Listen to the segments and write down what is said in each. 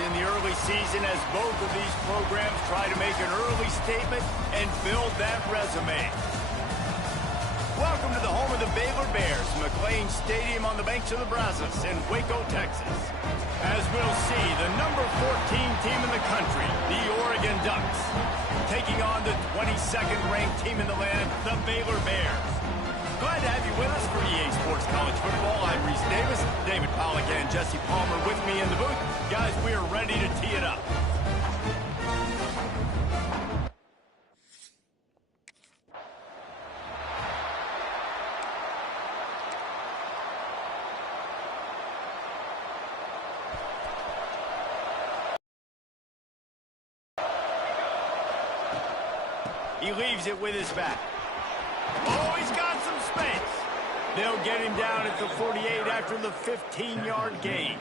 in the early season as both of these programs try to make an early statement and build that resume. Welcome to the home of the Baylor Bears, McLean Stadium on the banks of the Brazos in Waco, Texas. As we'll see, the number 14 team in the country, the Oregon Ducks, taking on the 22nd ranked team in the land, the Baylor Bears. Glad to have you with us for EA Sports College Football. I'm Reese Davis, David Pollack and Jesse Palmer with me in the booth. Guys, we are ready to tee it up. He leaves it with his back. Oh, he's got some space. They'll get him down at the 48 after the 15-yard gain.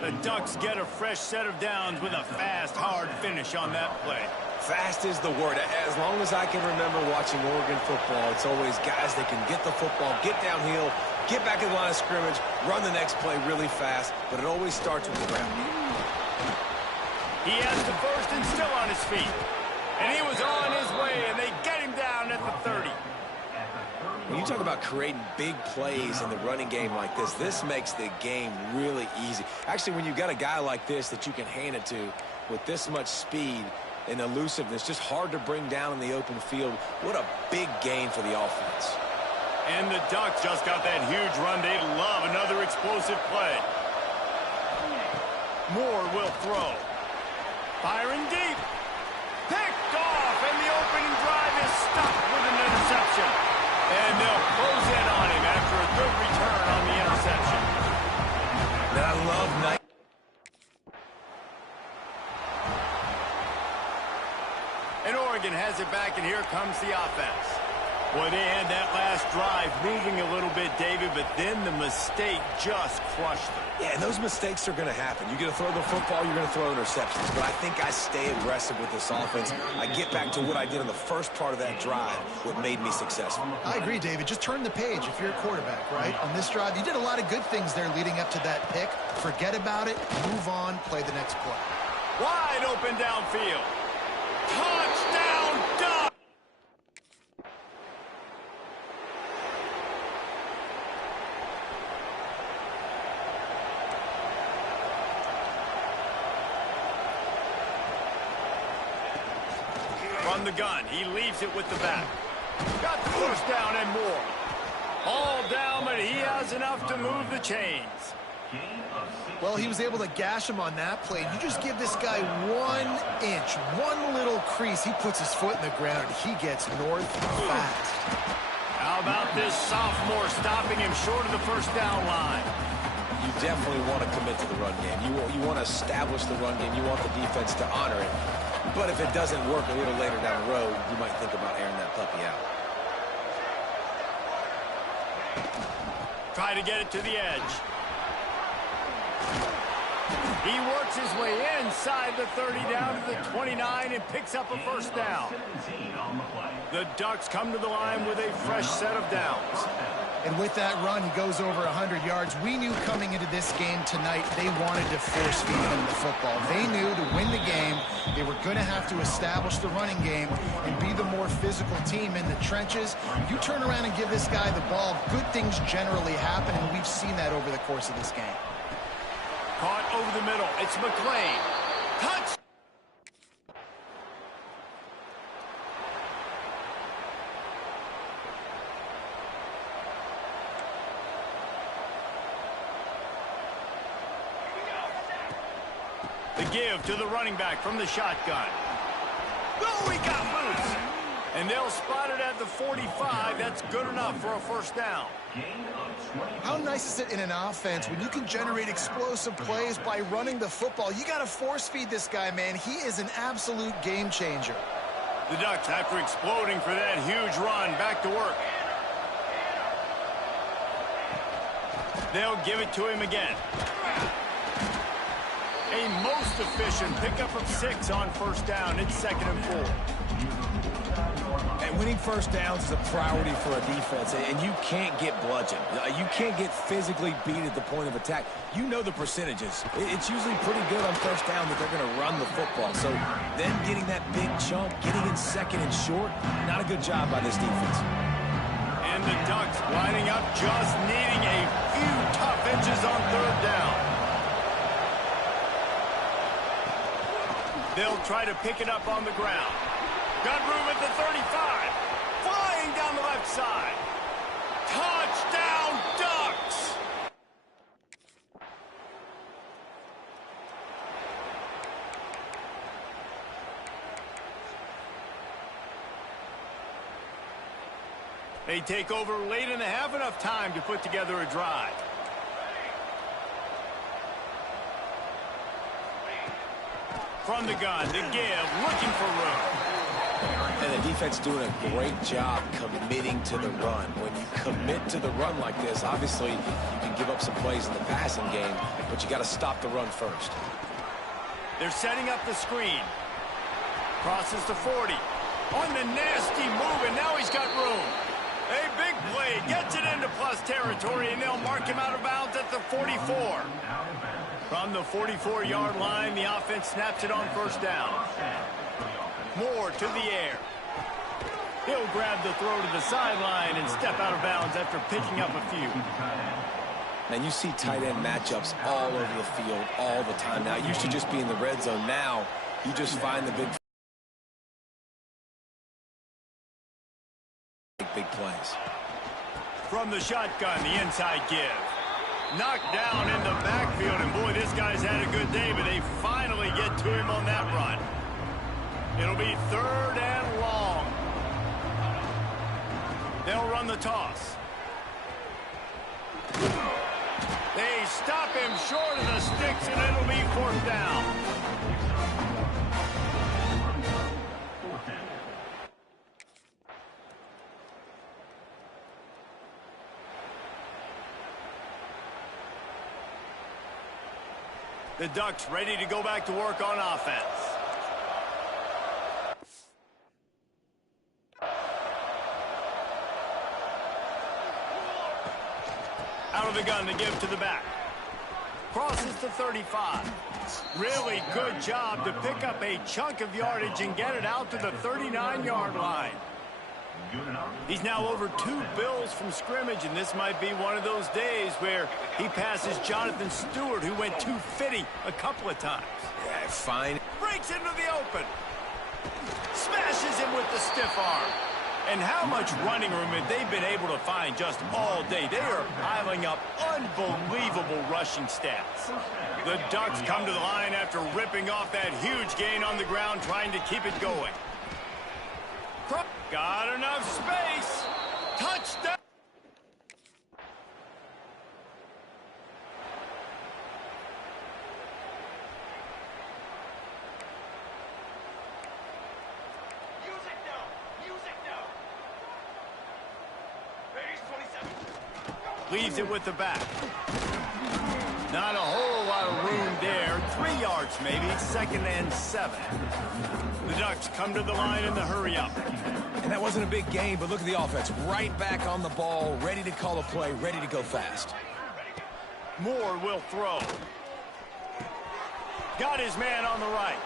The Ducks get a fresh set of downs with a fast, hard finish on that play. Fast is the word. As long as I can remember watching Oregon football, it's always guys that can get the football, get downhill, get back in the line of scrimmage, run the next play really fast, but it always starts with the ground. He has the first and still on his feet. And he was on his way, and they get him down at the 30. When you talk about creating big plays in the running game like this makes the game really easy. Actually, when you've got a guy like this that you can hand it to with this much speed and elusiveness, just hard to bring down in the open field, what a big gain for the offense. And the Ducks just got that huge run. They love another explosive play. Moore will throw. Firing deep. Picked off, and the opening drive is stopped with an interception. And they'll close in on him after a good return on the interception. And I love night. And Oregon has it back, and here comes the offense. Boy, they had that last drive moving a little bit, David, but then the mistake just crushed them. Yeah, and those mistakes are going to happen. You're going to throw the football, you're going to throw interceptions. But I think I stay aggressive with this offense. I get back to what I did in the first part of that drive, what made me successful. I agree, David. Just turn the page if you're a quarterback, right? On this drive, you did a lot of good things there leading up to that pick. Forget about it, move on, play the next play. Wide open downfield. Touchdown, Ducks! From the gun, he leaves it with the back. Got the first down and more. All down, but he has enough to move the chains. Well, he was able to gash him on that play. You just give this guy 1 inch, one little crease. He puts his foot in the ground, and he gets north fast. How about this sophomore stopping him short of the first down line? You definitely want to commit to the run game. You want to establish the run game. You want the defense to honor it. But if it doesn't work a little later down the road, you might think about airing that puppy out. Try to get it to the edge. He works his way inside the 30 down to the 29 and picks up a first down. The Ducks come to the line with a fresh set of downs. And with that run, he goes over 100 yards. We knew coming into this game tonight they wanted to force feed him the football. They knew to win the game, they were going to have to establish the running game and be the more physical team in the trenches. You turn around and give this guy the ball, good things generally happen, and we've seen that over the course of this game. Caught over the middle. It's McLean. Touch! The give to the running back from the shotgun. Oh, he got loose. And they'll spot it at the 45. That's good enough for a first down. How nice is it in an offense when you can generate explosive plays by running the football? You got to force feed this guy, man. He is an absolute game changer. The Ducks, after exploding for that huge run, back to work. They'll give it to him again. A most efficient pickup of 6 on first down. It's 2nd and 4. And Right, winning first downs is a priority for a defense, and you can't get bludgeoned. You can't get physically beat at the point of attack. You know the percentages. It's usually pretty good on first down that they're going to run the football. So then getting that big chunk, getting in second and short, not a good job by this defense. And the Ducks lining up, just needing a few tough inches on third down. They'll try to pick it up on the ground. Got room at the 35. Flying down the left side. Touchdown, Ducks! They take over late in the half, enough time to put together a drive. From the gun, to give, looking for room. And the defense doing a great job committing to the run. When you commit to the run like this, obviously you can give up some plays in the passing game, but you got to stop the run first. They're setting up the screen. Crosses to 40. On the nasty move, and now he's got room. A big play, gets it into plus territory, and they'll mark him out of bounds at the 44. From the 44-yard line, the offense snaps it on first down. Moore to the air. He'll grab the throw to the sideline and step out of bounds after picking up a few. Man, you see tight end matchups all over the field all the time. Now, it used to just be in the red zone. Now, you just find the big plays. From the shotgun, the inside give. Knocked down in the backfield, and boy, this guy's had a good day, but they finally get to him on that run. It'll be third and long. They'll run the toss. They stop him short of the sticks, and it'll be fourth down. The Ducks ready to go back to work on offense. Out of the gun to give to the back. Crosses to 35. Really good job to pick up a chunk of yardage and get it out to the 39-yard line. He's now over 2 bills from scrimmage, and this might be one of those days where he passes Jonathan Stewart, who went 250 a couple of times. Yeah, fine. Breaks into the open. Smashes him with the stiff arm. And how much running room have they been able to find just all day? They are piling up unbelievable rushing stats. The Ducks come to the line after ripping off that huge gain on the ground, trying to keep it going. Got enough space. Touchdown. Music now. Music now. Page 27. Leaves it with the back. Not a whole lot of room there. 3 yards maybe. 2nd and 7. The Ducks come to the line in the hurry-up. And that wasn't a big game, but look at the offense. Right back on the ball, ready to call a play, ready to go fast. Moore will throw. Got his man on the right.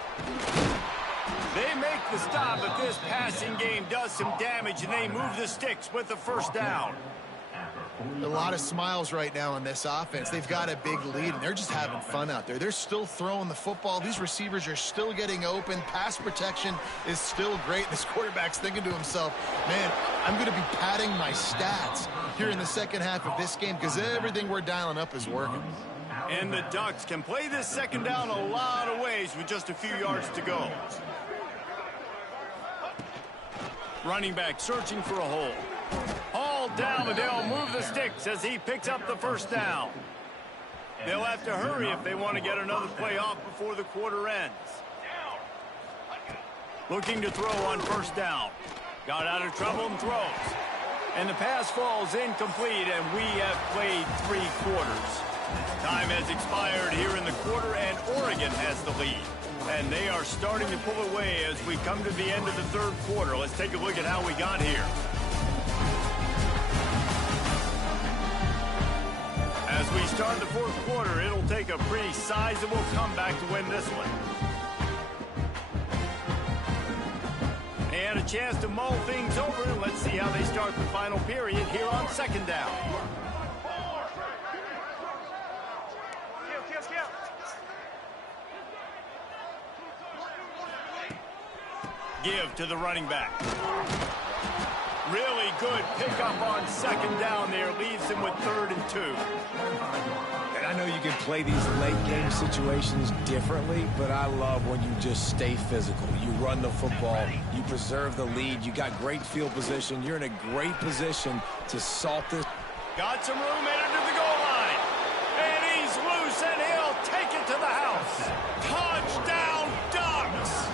They make the stop, but this passing game does some damage, and they move the sticks with the first down. A lot of smiles right now on this offense. They've got a big lead, and they're just having fun out there. They're still throwing the football. These receivers are still getting open. Pass protection is still great. This quarterback's thinking to himself, man, I'm going to be padding my stats here in the second half of this game because everything we're dialing up is working. And the Ducks can play this second down a lot of ways with just a few yards to go. Running back searching for a hole. All down, but they'll move the sticks as he picks up the first down. They'll have to hurry if they want to get another play off before the quarter ends. Looking to throw on first down. Got out of trouble and throws. And the pass falls incomplete, and we have played 3 quarters. Time has expired here in the quarter, and Oregon has the lead. And they are starting to pull away as we come to the end of the third quarter. Let's take a look at how we got here. As we start the fourth quarter, it'll take a pretty sizable comeback to win this one. And a chance to mull things over. Let's see how they start the final period here on second down. Give to the running back. Really good pickup on second down there. Leaves him with 3rd and 2. And I know you can play these late game situations differently, but I love when you just stay physical. You run the football. You preserve the lead. You got great field position. You're in a great position to salt this. Got some room headed to the goal line. And he's loose, and he'll take it to the house. Touchdown, Ducks!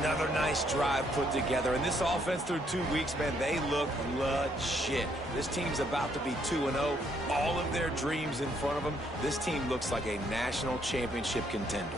Another nice drive put together. And this offense through 2 weeks, man, they look legit. This team's about to be 2-0. All of their dreams in front of them. This team looks like a national championship contender.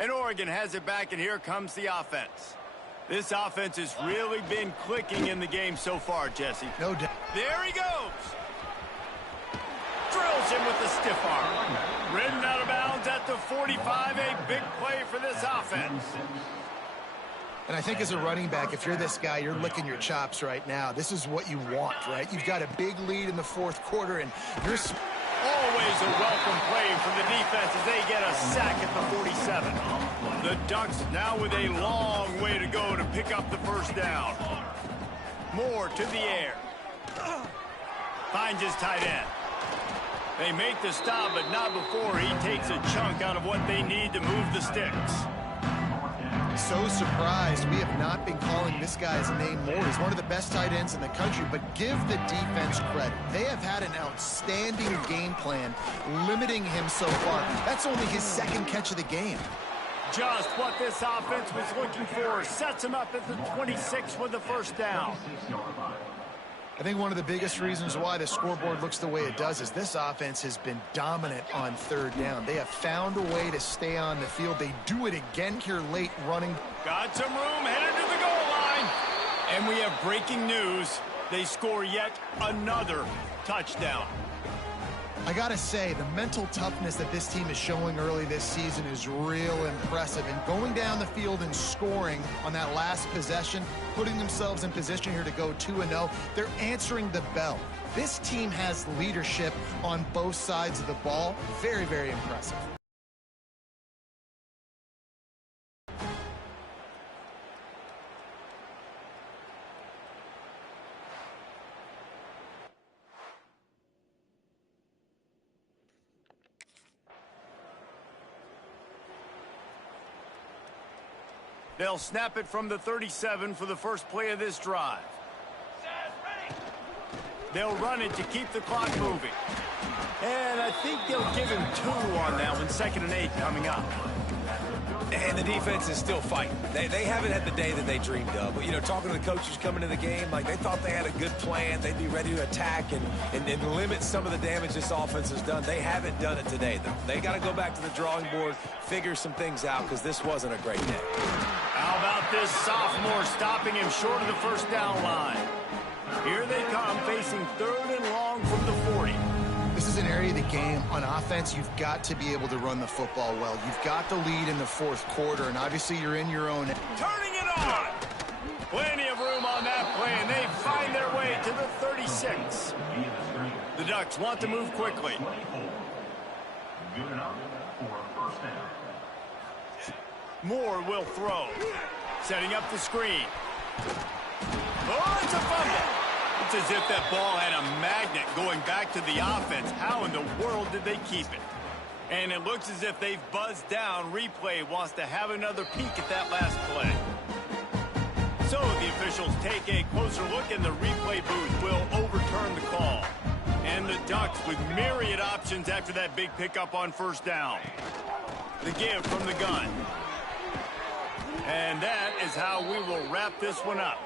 And Oregon has it back, and here comes the offense. This offense has really been clicking in the game so far, Jesse. No doubt. There he goes. Drills him with the stiff arm. Ridden out of bounds at the 45. A big play for this offense. And I think as a running back, if you're this guy, you're licking your chops right now. This is what you want, right? You've got a big lead in the fourth quarter, and you're... Always a welcome play from the defense as they get a sack at the 47. The Ducks now with a long way to go to pick up the first down. Moore to the air. Finds his tight end. They make the stop, but not before he takes a chunk out of what they need to move the sticks. So surprised we have not been calling this guy's name more. He's one of the best tight ends in the country, but give the defense credit. They have had an outstanding game plan limiting him so far. That's only his 2nd catch of the game. Just what this offense was looking for. Sets him up at the 26 with the first down. I think one of the biggest reasons why the scoreboard looks the way it does is this offense has been dominant on 3rd down. They have found a way to stay on the field. They do it again here late running. Got some room headed to the goal line. And we have breaking news. They score yet another touchdown. I gotta say, the mental toughness that this team is showing early this season is real impressive. And going down the field and scoring on that last possession, putting themselves in position here to go 2-0, they're answering the bell. This team has leadership on both sides of the ball. Very, very impressive. They'll snap it from the 37 for the first play of this drive. They'll run it to keep the clock moving. And I think they'll give him 2 on that one. 2nd and 8 coming up. And the defense is still fighting. They haven't had the day that they dreamed of. But, you know, talking to the coaches coming to the game, like they thought they had a good plan. They'd be ready to attack and limit some of the damage this offense has done. They haven't done it today, though. They got to go back to the drawing board, figure some things out, because this wasn't a great day. How about this sophomore stopping him short of the first down line? Here they come, facing 3rd and long from the 40. This is an area of the game on offense you've got to be able to run the football well. You've got the lead in the fourth quarter, and obviously you're in your own. Turning it on! Plenty of room on that play, and they find their way to the 36. The Ducks want to move quickly. Moore will throw. Setting up the screen. Oh, it's a fumble. It's as if that ball had a magnet going back to the offense. How in the world did they keep it? And it looks as if they've buzzed down. Replay wants to have another peek at that last play. So the officials take a closer look, and the replay booth will overturn the call. And the Ducks with myriad options after that big pickup on first down. The give from the gun. And that is how we will wrap this one up.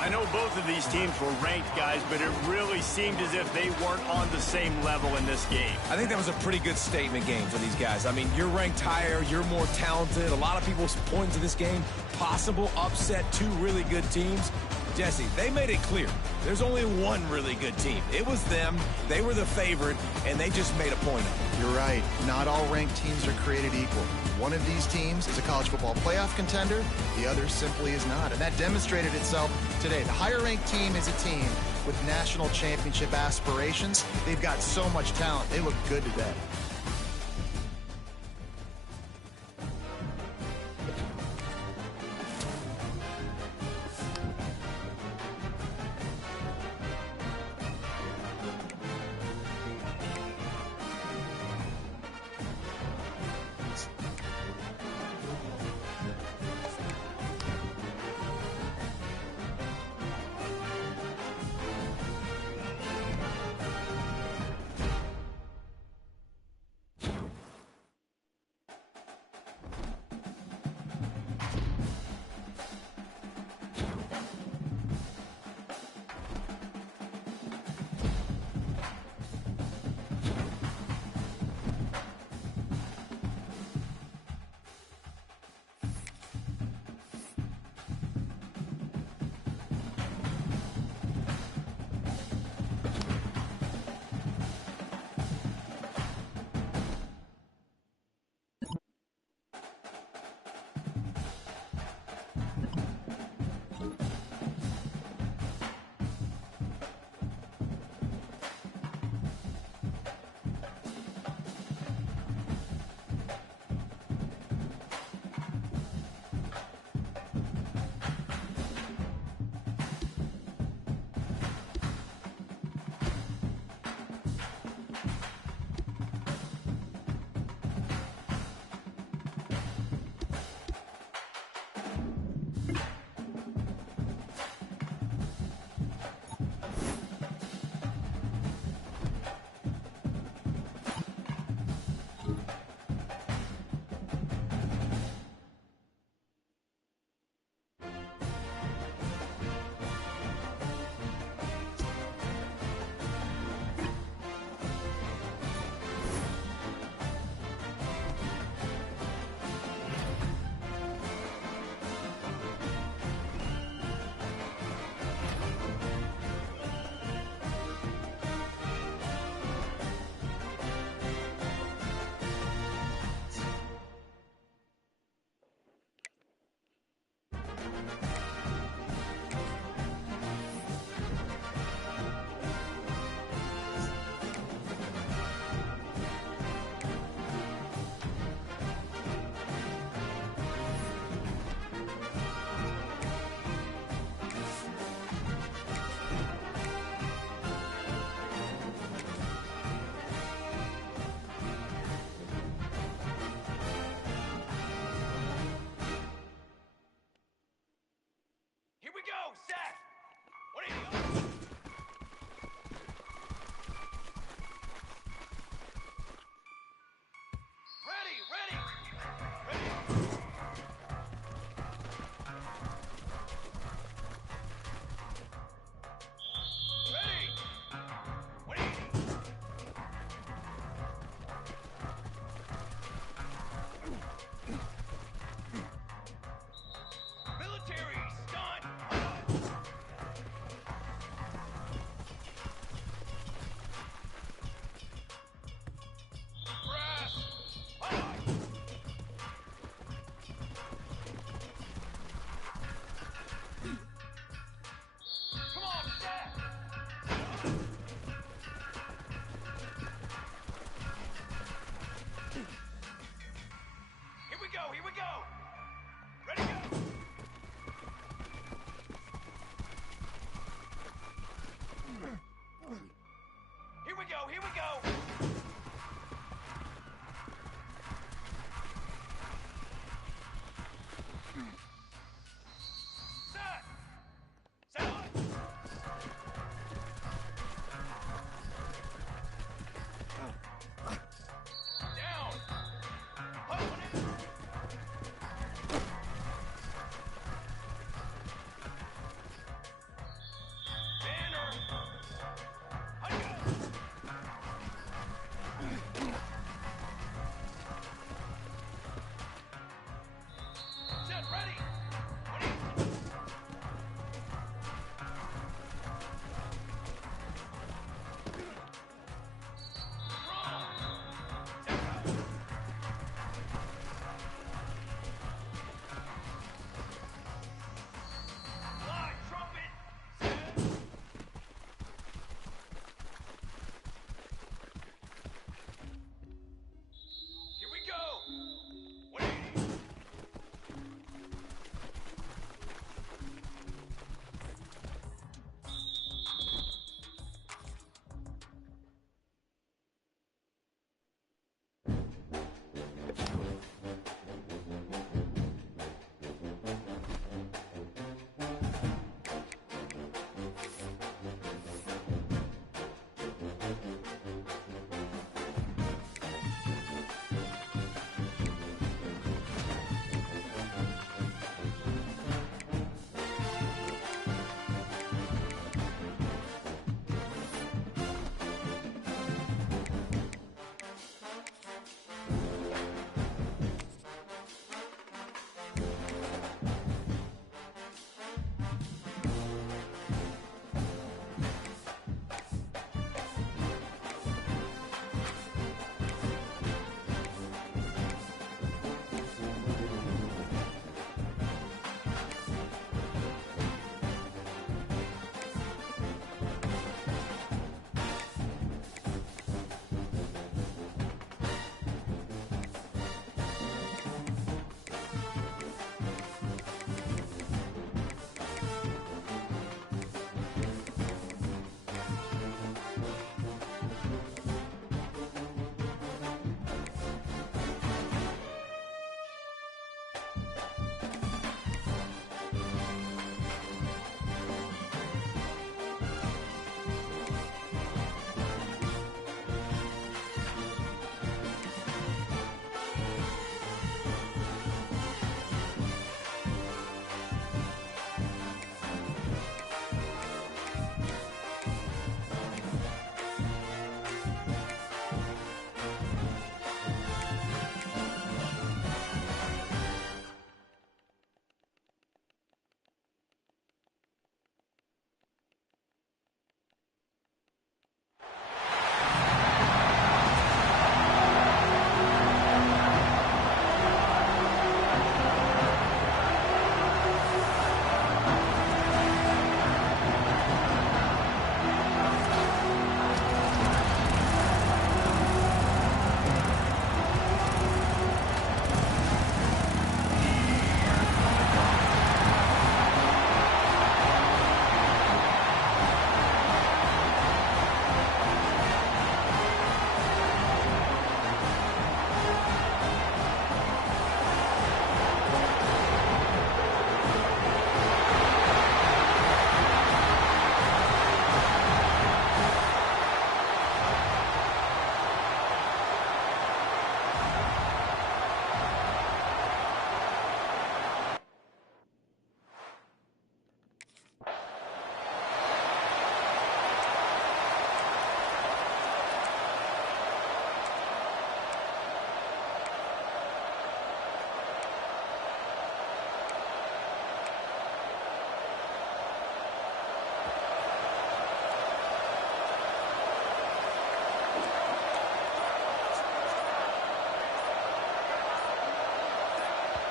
I know both of these teams were ranked, guys, but it really seemed as if they weren't on the same level in this game. I think that was a pretty good statement game for these guys. I mean, you're ranked higher, you're more talented. A lot of people point to this game, possible upset, two really good teams. Jesse, they made it clear. There's only one really good team. It was them. They were the favorite, and they just made a point of it. You're right. Not all ranked teams are created equal. One of these teams is a college football playoff contender. The other simply is not. And that demonstrated itself today. The higher-ranked team is a team with national championship aspirations. They've got so much talent. They look good today.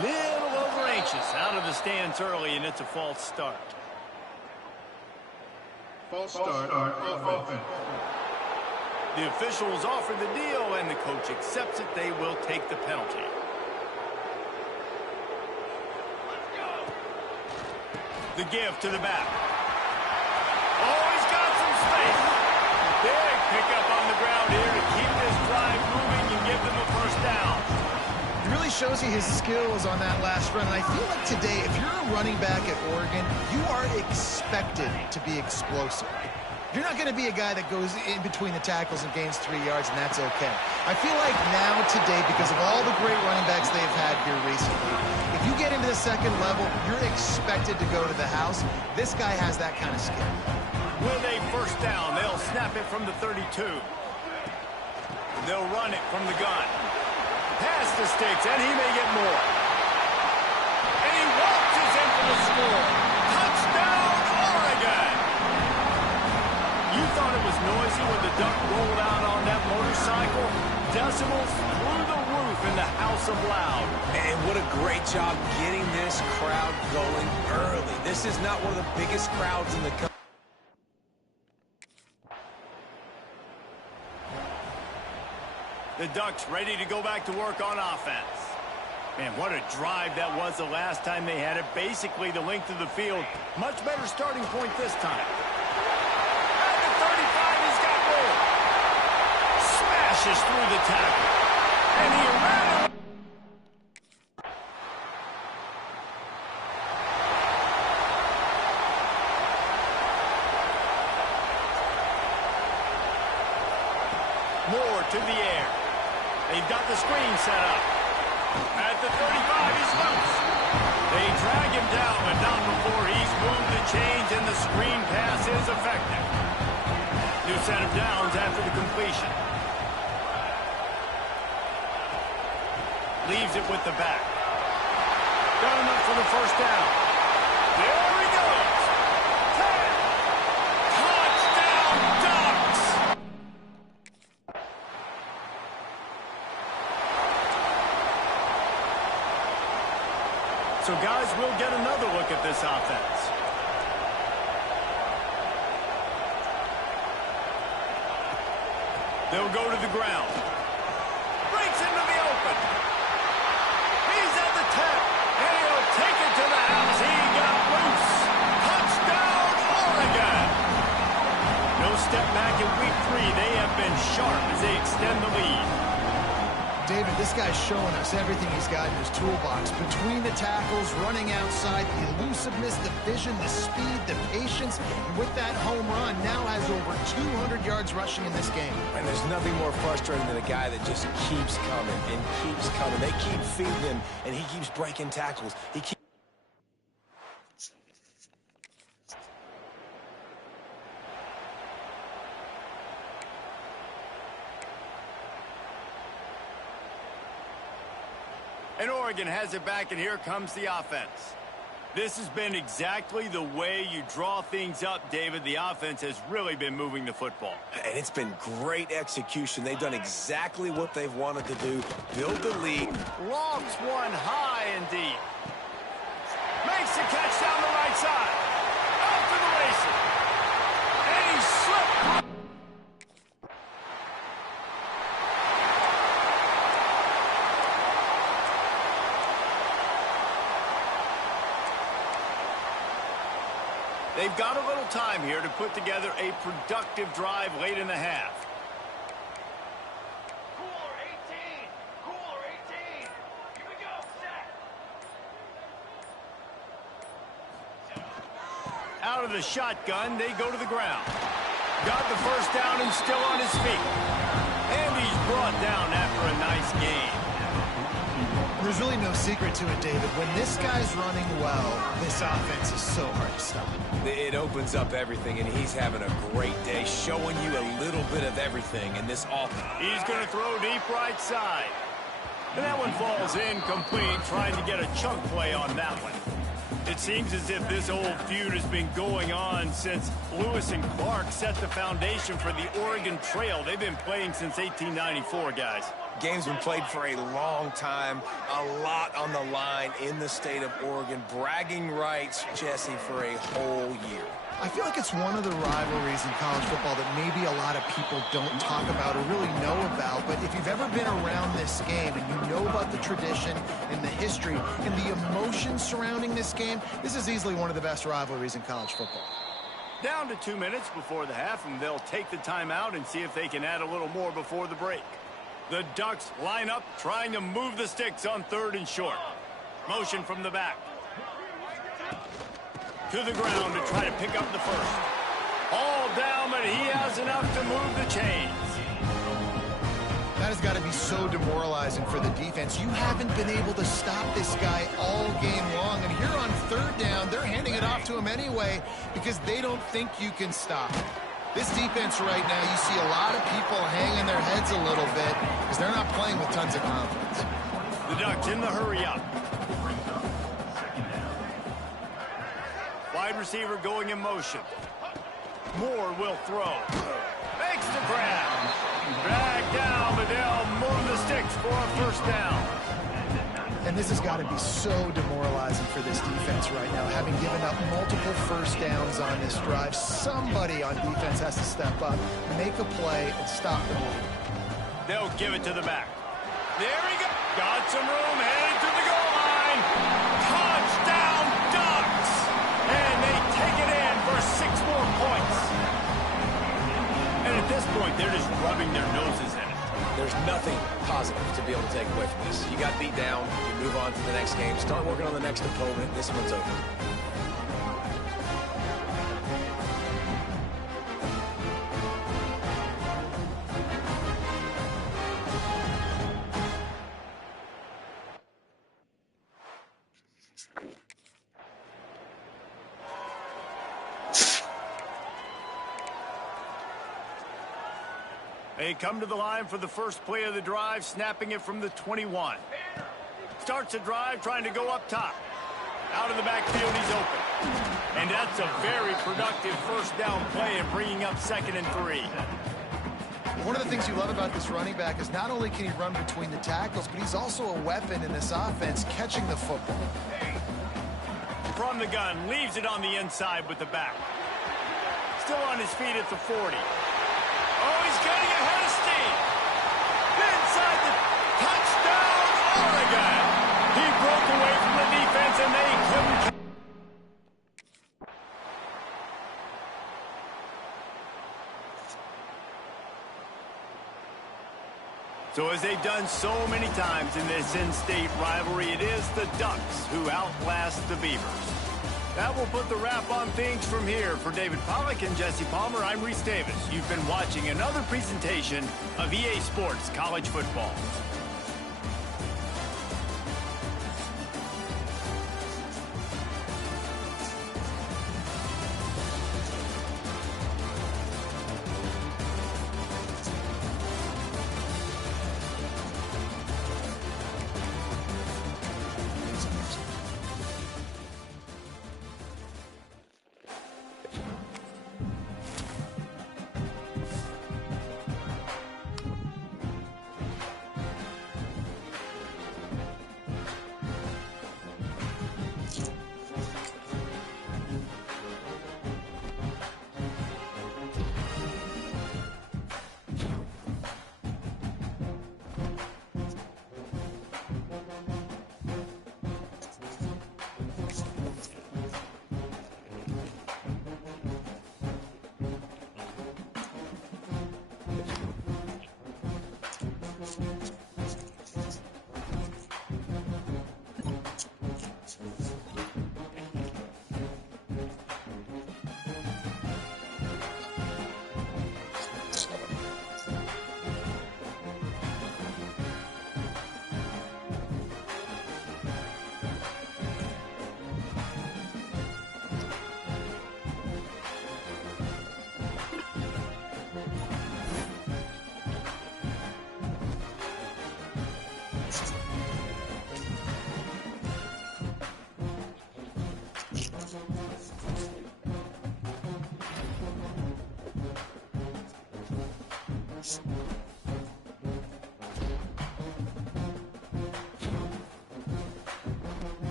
Little over anxious, out of the stands early, and it's a false start. False start offense. The officials offer the deal, and the coach accepts it. They will take the penalty. The give to the back. Oh, he's got some space. Big pickup on the ground here to keep this drive moving and give them a first down. It really shows you his skills on that last run. And I feel like today, if you're a running back at Oregon, you are expected to be explosive. You're not going to be a guy that goes in between the tackles and gains 3 yards, and that's okay. I feel like now, today, because of all the great running backs they've had here recently, if you get into the second level, you're expected to go to the house. This guy has that kind of skill. With a first down, they'll snap it from the 32. They'll run it from the gun. Pass to Sticks, and he may get more. And he waltzes in for the score. Touchdown, Oregon! You thought it was noisy when the duck rolled out on that motorcycle? Decimals through the roof in the House of Loud. And what a great job getting this crowd going early. This is not one of the biggest crowds in the country. The Ducks ready to go back to work on offense. Man, what a drive that was the last time they had it. Basically the length of the field. Much better starting point this time. At the 35, he's got more. Smashes through the tackle. And he ran away. More to the air. They've got the screen set up. At the 35, he's loose. They drag him down, but not before he's moved the chains, and the screen pass is effective. New set of downs after the completion. Leaves it with the back. Got enough for the first down. There he goes. 10. Touchdown, Ducks! So, guys, we'll get another look at this offense. They'll go to the ground. Breaks into the open. He's at the 10. And he'll take it to the house. He got loose. Touchdown, Oregon! No step back in week 3. They have been sharp as they extend the lead. David, this guy's showing us everything he's got in his toolbox. Between the tackles, running outside, the elusiveness, the vision, the speed, the patience. And with that home run, now has over 200 yards rushing in this game. And there's nothing more frustrating than a guy that just keeps coming and keeps coming. They keep feeding him, and he keeps breaking tackles. He keeps... And Oregon has it back, and here comes the offense. This has been exactly the way you draw things up, David. The offense has really been moving the football. And it's been great execution. They've done exactly what they've wanted to do, build the lead. Lofts one high and deep. Makes the catch down the right side. Out to the races. And he slipped. They've got a little time here to put together a productive drive late in the half. Cooler 18! Cooler 18! Here we go, set! Out of the shotgun, they go to the ground. Got the first down and still on his feet. And he's brought down after a nice game. There's really no secret to it, David. When this guy's running well, this offense is so hard to stop. It opens up everything, and he's having a great day, showing you a little bit of everything in this offense. He's going to throw deep right side. And that one falls incomplete, trying to get a chunk play on that one. It seems as if this old feud has been going on since Lewis and Clark set the foundation for the Oregon Trail. They've been playing since 1894, guys. Game's been played for a long time, a lot on the line in the state of Oregon. Bragging rights, Jesse, for a whole year. I feel like it's one of the rivalries in college football that maybe a lot of people don't talk about or really know about. But if you've ever been around this game and you know about the tradition and the history and the emotion surrounding this game, this is easily one of the best rivalries in college football. Down to 2 minutes before the half, and they'll take the timeout and see if they can add a little more before the break. The Ducks line up, trying to move the sticks on 3rd and short. Motion from the back. To the ground to try to pick up the first. All down, but he has enough to move the chains. That has got to be so demoralizing for the defense. You haven't been able to stop this guy all game long. And here on 3rd down, they're handing it off to him anyway because they don't think you can stop him. This defense right now, you see a lot of people hanging their heads a little bit because they're not playing with tons of confidence. The Ducks in the hurry up. Wide receiver going in motion. Moore will throw. Makes the grab. Back down, but they'll move the sticks for a 1st down. And this has got to be so demoralizing for this defense right now, having given up multiple 1st downs on this drive. Somebody on defense has to step up, make a play, and stop the move. They'll give it to the back. There he goes. Got some room, headed to the goal line. Touchdown, Ducks! And they take it in for 6 more points. And at this point, they're just rubbing their noses in it. There's nothing positive to be able to take away from this. You got beat down, you move on to the next game, start working on the next opponent. This one's over. They come to the line for the first play of the drive, snapping it from the 21. Starts the drive, trying to go up top. Out of the backfield, he's open. And that's a very productive 1st down play and bringing up 2nd and 3. One of the things you love about this running back is not only can he run between the tackles, but he's also a weapon in this offense, catching the football. From the gun, leaves it on the inside with the back. Still on his feet at the 40. Oh, he's getting ahead of steam. Inside the touchdown, Oregon. He broke away from the defense, and they couldn't. So as they've done so many times in this in-state rivalry, it is the Ducks who outlast the Beavers. That will put the wrap on things from here. For David Pollack and Jesse Palmer, I'm Reese Davis. You've been watching another presentation of EA Sports College Football.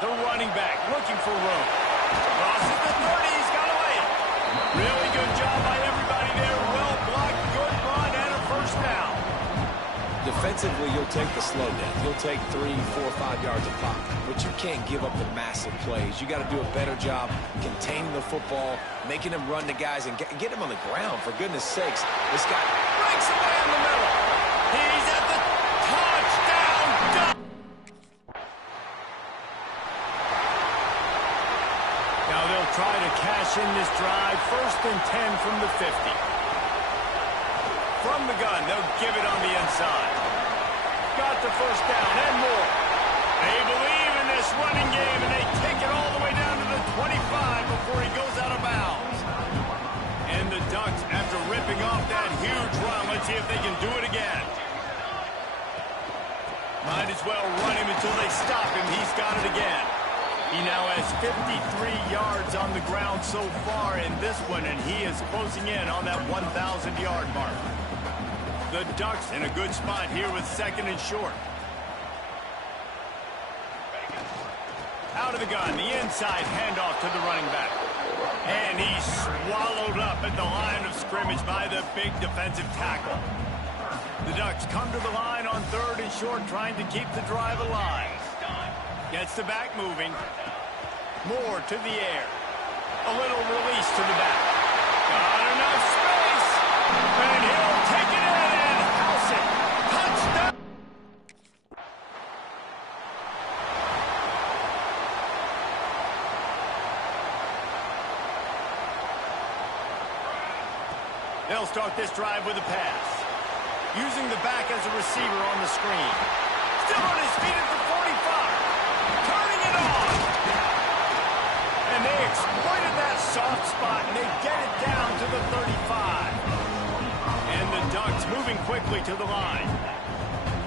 The running back looking for room. Crosses the 30. He's got away. Really good job by everybody there. Well blocked, good run, and a first down. Defensively, you'll take the slow down. You'll take 3, 4, 5 yards a pop. But you can't give up the massive plays. You got to do a better job containing the football, making them run to guys, and get them on the ground, for goodness sakes. This guy breaks away in the middle. He's at the touchdown. Now they'll try to cash in this drive. 1st and 10 from the 50. From the gun, they'll give it on the inside. Got the first down and more. They believe in this running game, and they take it all the way down to the 25 before he goes out of bounds. And the Ducks, after ripping off that huge run, let's see if they can do it again. Might as well run him until they stop him. He's got it again. He now has 53 yards on the ground so far in this one, and he is closing in on that 1,000-yard mark. The Ducks in a good spot here with 2nd and short. Out of the gun, the inside handoff to the running back. And he's swallowed up at the line of scrimmage by the big defensive tackle. The Ducks come to the line on 3rd and short, trying to keep the drive alive. Gets the back moving. More to the air. A little release to the back. Got enough space. And he'll take it in and house it. Touchdown. They'll start this drive with a pass. Using the back as a receiver on the screen. Still on his feet at the 45. Turning it on. And they exploited that soft spot, and they get it down to the 35. And the Ducks moving quickly to the line.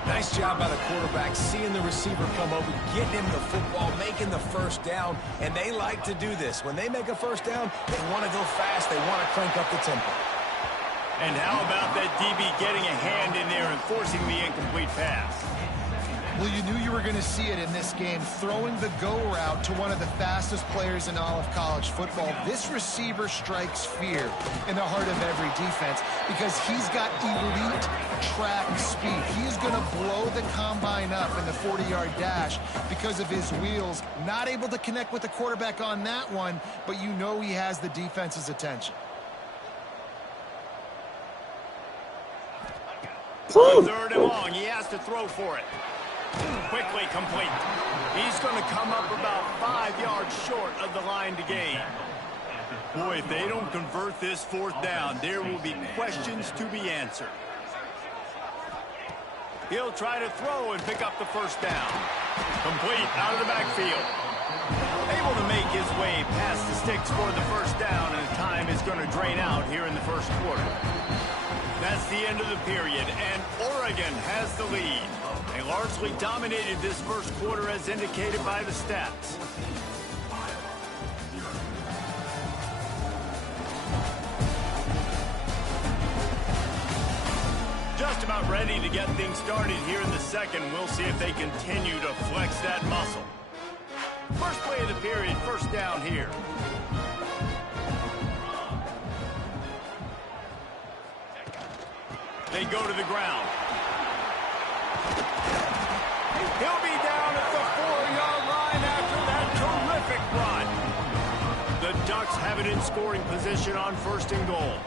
Nice job by the quarterback, seeing the receiver come over, getting him the football, making the first down, and they like to do this. When they make a first down, they want to go fast. They want to crank up the tempo. And how about that DB getting a hand in there and forcing the incomplete pass? Well, you knew you were going to see it in this game, throwing the go route to one of the fastest players in all of college football. This receiver strikes fear in the heart of every defense because he's got elite track speed. He is going to blow the combine up in the 40-yard dash because of his wheels. Not able to connect with the quarterback on that one, but you know he has the defense's attention. 3rd and long. He has to throw for it. Quickly complete. He's going to come up about 5 yards short of the line to gain. Boy, if they don't convert this 4th down, there will be questions to be answered. He'll try to throw and pick up the first down. Complete out of the backfield. Able to make his way past the sticks for the first down, and time is going to drain out here in the 1st quarter. That's the end of the period, and Oregon has the lead. They largely dominated this 1st quarter as indicated by the stats. Just about ready to get things started here in the 2nd. We'll see if they continue to flex that muscle. First play of the period, first down here. They go to the ground. He'll be down at the 4-yard line after that terrific run. The Ducks have it in scoring position on 1st and goal.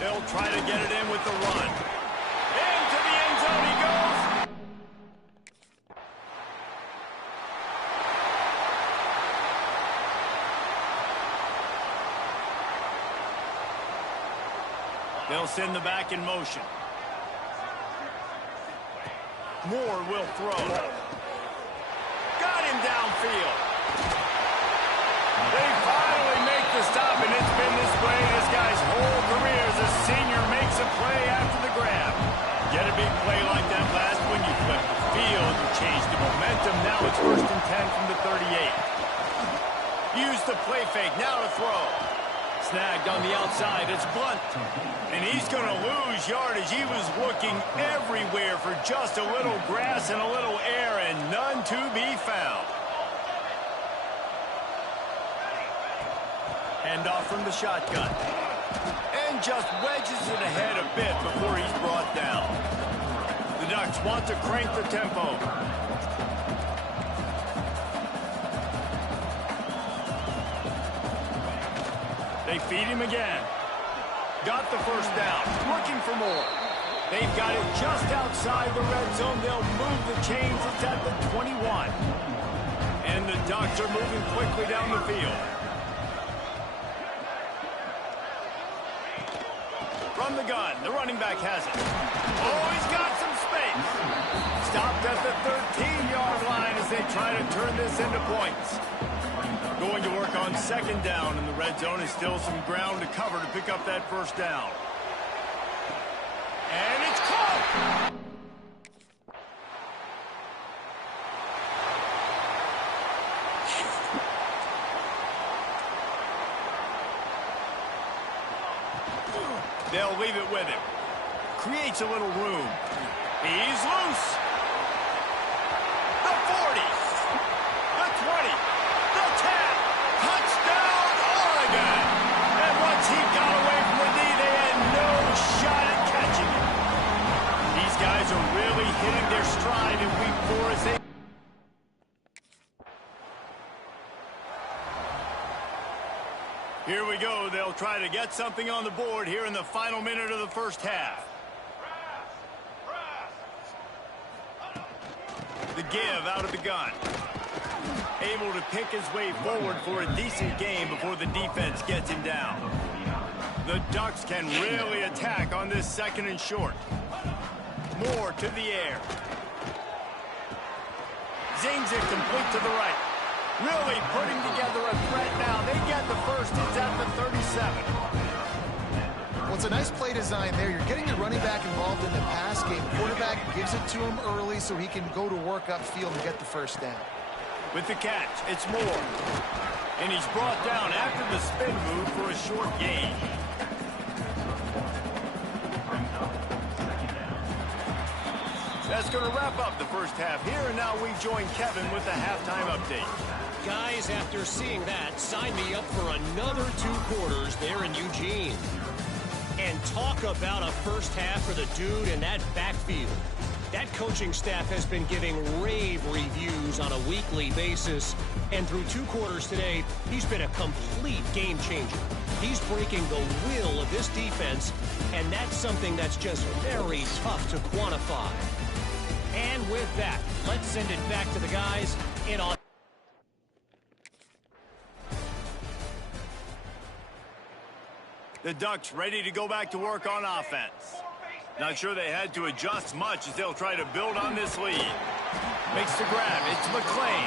They'll try to get it in with the run. Into the end zone he goes. They'll send the back in motion. Moore will throw. Got him downfield. They finally make the stop, and it's been this way this guy's whole career as a senior makes a play after the grab. Get a big play like that last one, you flip the field, you change the momentum. Now it's 1st and 10 from the 38. Use the play fake, now to throw. Snagged on the outside, it's Blunt. And he's going to lose yardage. He was looking everywhere for just a little grass and a little air, and none to be found. Handoff from the shotgun. And just wedges it ahead a bit before he's brought down. The Ducks want to crank the tempo. They feed him again. Got the first down. Looking for more. They've got it just outside the red zone. They'll move the chains. It's at the 21. And the Ducks are moving quickly down the field. From the gun, the running back has it. Oh, he's got some space. Stopped at the 13-yard line as they try to turn this into points. Going to work on second down in the red zone. Is still some ground to cover to pick up that first down. And it's caught. They'll leave it with him. Creates a little room. He's loose. The 40. The 20. The 10. Touchdown, Oregon. And once he got away from the knee, they had no shot at catching him. These guys are really hitting their stride in week 4 as they... Here we go. They'll try to get something on the board here in the final minute of the first half. The give out of the gun. Able to pick his way forward for a decent game before the defense gets him down. The Ducks can really attack on this second and short. More to the air. Zings it complete to the right. Really putting together a threat now. They get the first. It's at the 37. Well, it's a nice play design there. You're getting your running back involved in the pass game. Quarterback gives it to him early so he can go to work upfield and get the first down. With the catch, it's Moore. And he's brought down after the spin move for a short gain. That's going to wrap up the first half here, and now we join Kevin with the halftime update. Guys, after seeing that, sign me up for another 2 quarters there in Eugene. And talk about a first half for the dude in that backfield. That coaching staff has been giving rave reviews on a weekly basis. And through 2 quarters today, he's been a complete game changer. He's breaking the will of this defense, and that's something that's just very tough to quantify. And with that, let's send it back to the guys in on. The Ducks ready to go back to work on offense. Not sure they had to adjust much as they'll try to build on this lead. Makes the grab. It's McLean.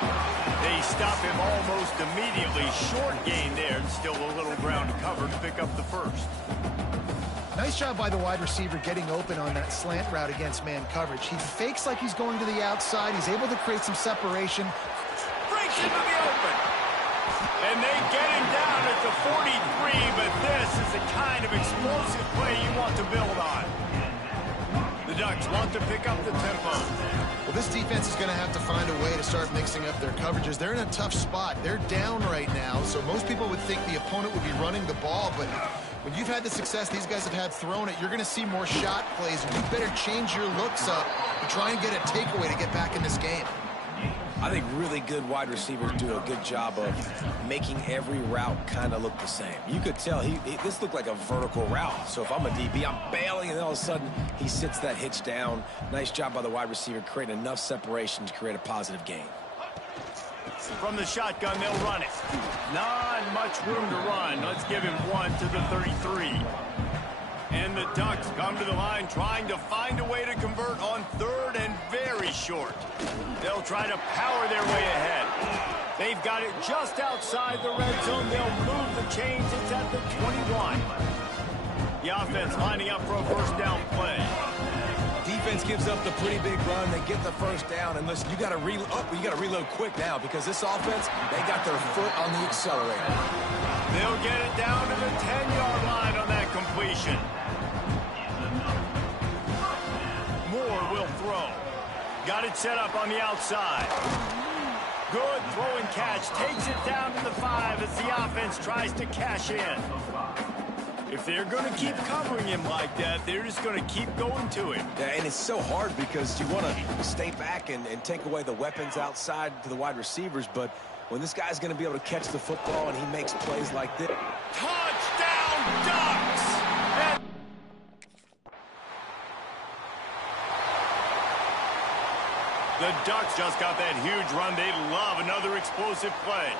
They stop him almost immediately. Short gain there, and still a little ground to cover to pick up the first. Nice job by the wide receiver getting open on that slant route against man coverage. He fakes like he's going to the outside. He's able to create some separation. Breaks into the open. And they get him down at the 43, but this is the kind of explosive play you want to build on. The Ducks want to pick up the tempo. Well, this defense is going to have to find a way to start mixing up their coverages. They're in a tough spot. They're down right now, so most people would think the opponent would be running the ball, but when you've had the success these guys have had throwing it, you're going to see more shot plays. You better change your looks up to try and get a takeaway to get back in this game. I think really good wide receivers do a good job of making every route kind of look the same. You could tell this looked like a vertical route. So if I'm a DB, I'm bailing, and then all of a sudden he sits that hitch down. Nice job by the wide receiver creating enough separation to create a positive gain. From the shotgun, they'll run it. Not much room to run. Let's give him one to the 33. And the Ducks come to the line trying to find a way to convert on third and very short. They'll try to power their way ahead. They've got it just outside the red zone. They'll move the chains. It's at the 21. The offense lining up for a first down play. Defense gives up the pretty big run. They get the first down. And listen, you got to reload quick now because this offense, they got their foot on the accelerator. They'll get it down to the 10-yard line on that completion. Moore will throw. Got it set up on the outside. Good throw and catch. Takes it down to the 5 as the offense tries to cash in. If they're going to keep covering him like that, they're just going to keep going to him. Yeah, and it's so hard because you want to stay back and take away the weapons outside to the wide receivers, but when this guy's going to be able to catch the football and he makes plays like this. Touchdown, Ducks! And the Ducks just got that huge run. They love another explosive play.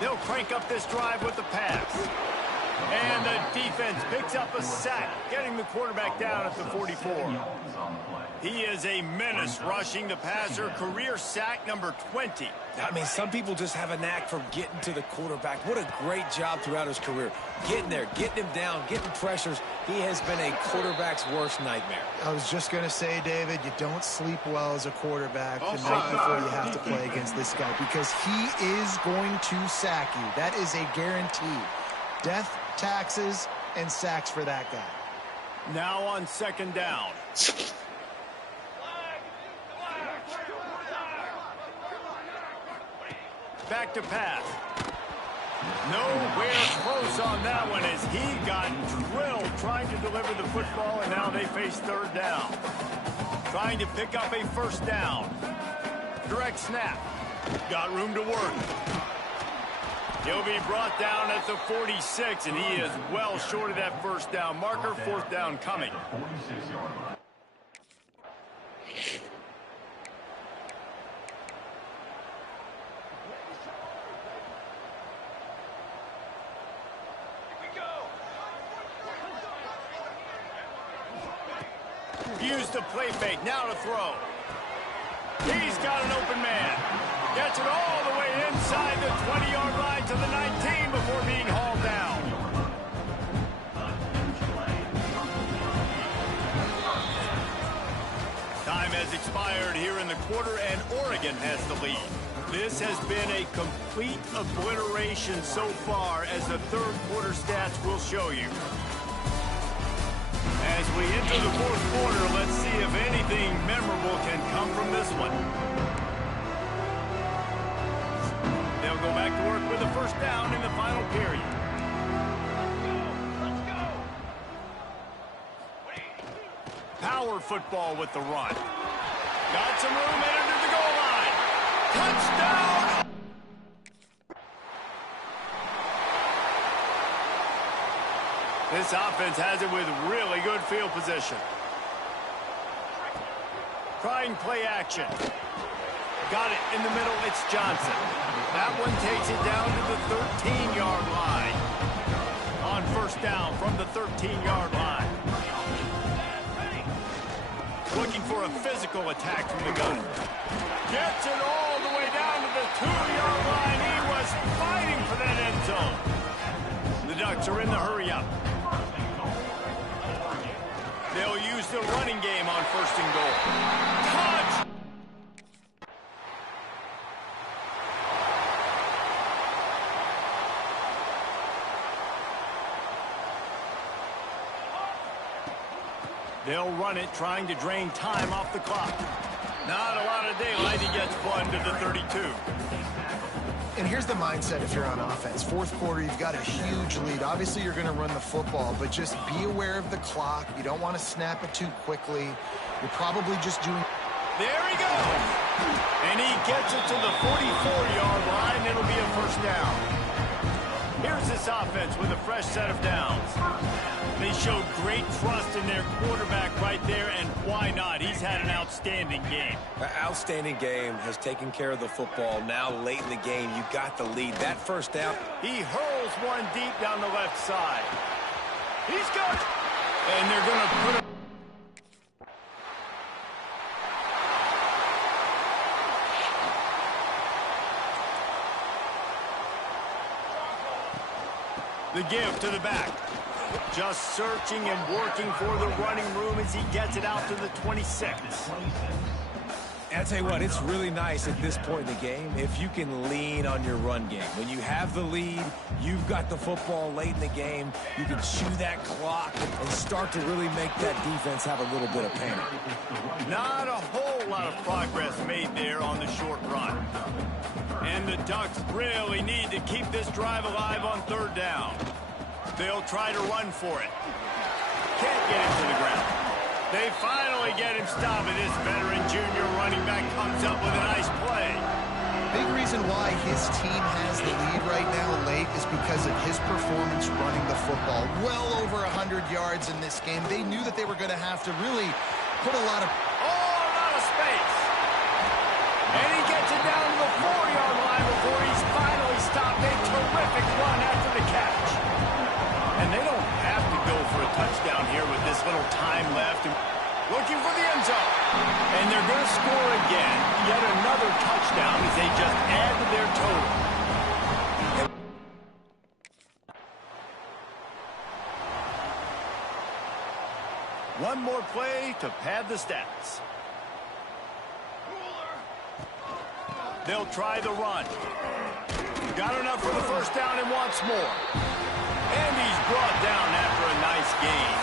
They'll crank up this drive with the pass. And the defense picks up a sack, getting the quarterback down at the 44. He is a menace rushing the passer. Career sack number 20. I mean, some people just have a knack for getting to the quarterback. What a great job throughout his career. Getting there, getting him down, getting pressures. He has been a quarterback's worst nightmare. I was just going to say, David, you don't sleep well as a quarterback the night before you have to play against this guy because he is going to sack you. That is a guarantee. Death, taxes, and sacks for that guy. Now on second down. Back to pass. Nowhere close on that one as he got drilled trying to deliver the football, and now they face third down. Trying to pick up a first down. Direct snap. Got room to work. He'll be brought down at the 46, and he is well short of that first down marker. Fourth down coming. Used to play fake, now to throw. He's got an open man. Gets it all the way inside the 20-yard line to the 19 before being hauled down. Time has expired here in the quarter, and Oregon has the lead. This has been a complete obliteration so far, as the third quarter stats will show you. As we enter the fourth quarter, let's see if anything memorable can come from this one. They'll go back to work with a first down in the final period. Let's go. Power football with the run. Got some room and under the goal line. Touchdown! This offense has it with really good field position. Trying play action. Got it in the middle, it's Johnson. That one takes it down to the 13-yard line. On first down from the 13-yard line. Looking for a physical attack from the gun. Gets it all the way down to the 2-yard line. He was fighting for that end zone. The Ducks are in the hurry-up. They'll use the running game on first and goal. Touch! They'll run it, trying to drain time off the clock. Not a lot of daylight. He gets one to the 32. And here's the mindset if you're on offense. Fourth quarter, you've got a huge lead. Obviously, you're going to run the football, but just be aware of the clock. You don't want to snap it too quickly. You're probably just doing... There he goes! And he gets it to the 44-yard line. It'll be a first down. Here's this offense with a fresh set of downs. They showed great trust in their quarterback right there, and why not? He's had an outstanding game. An outstanding game, has taken care of the football. Now, late in the game, you got the lead. That first down. He hurls one deep down the left side. He's got it. And they're going to put him. The give to the back. Just searching and working for the running room as he gets it out to the 26. And I tell you what, it's really nice at this point in the game if you can lean on your run game. When you have the lead, you've got the football late in the game, you can chew that clock and start to really make that defense have a little bit of panic. Not a whole lot of progress made there on the short run. And the Ducks really need to keep this drive alive on third down. They'll try to run for it. Can't get it to the ground. They finally get him stopped, and this veteran junior running back comes up with a nice play. Big reason why his team has the lead right now late is because of his performance running the football. Well over 100 yards in this game. They knew that they were going to have to really put a lot of... Oh, a lot of space. And he gets it down to the 4-yard line before he's finally stopped. A terrific run after the catch. And they don't have to go for a touchdown here with this little time left. Looking for the end zone. And they're going to score again. Yet another touchdown as they just add to their total. One more play to pad the stats. They'll try the run. Got enough for the first down and wants more. And he's brought down after a nice gain.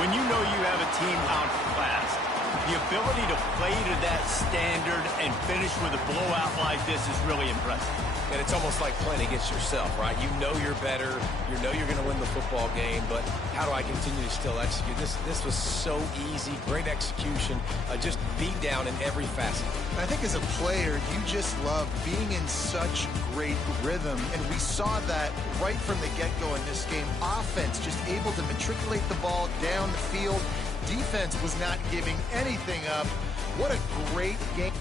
When you know you have a team outclassed, the ability to play to that standard and finish with a blowout like this is really impressive. And it's almost like playing against yourself, right? You know you're better. You know you're going to win the football game, but how do I continue to still execute? This was so easy, great execution, just beat down in every facet. I think as a player, you just love being in such great rhythm, and we saw that right from the get-go in this game. Offense just able to matriculate the ball down the field. Defense was not giving anything up. What a great game.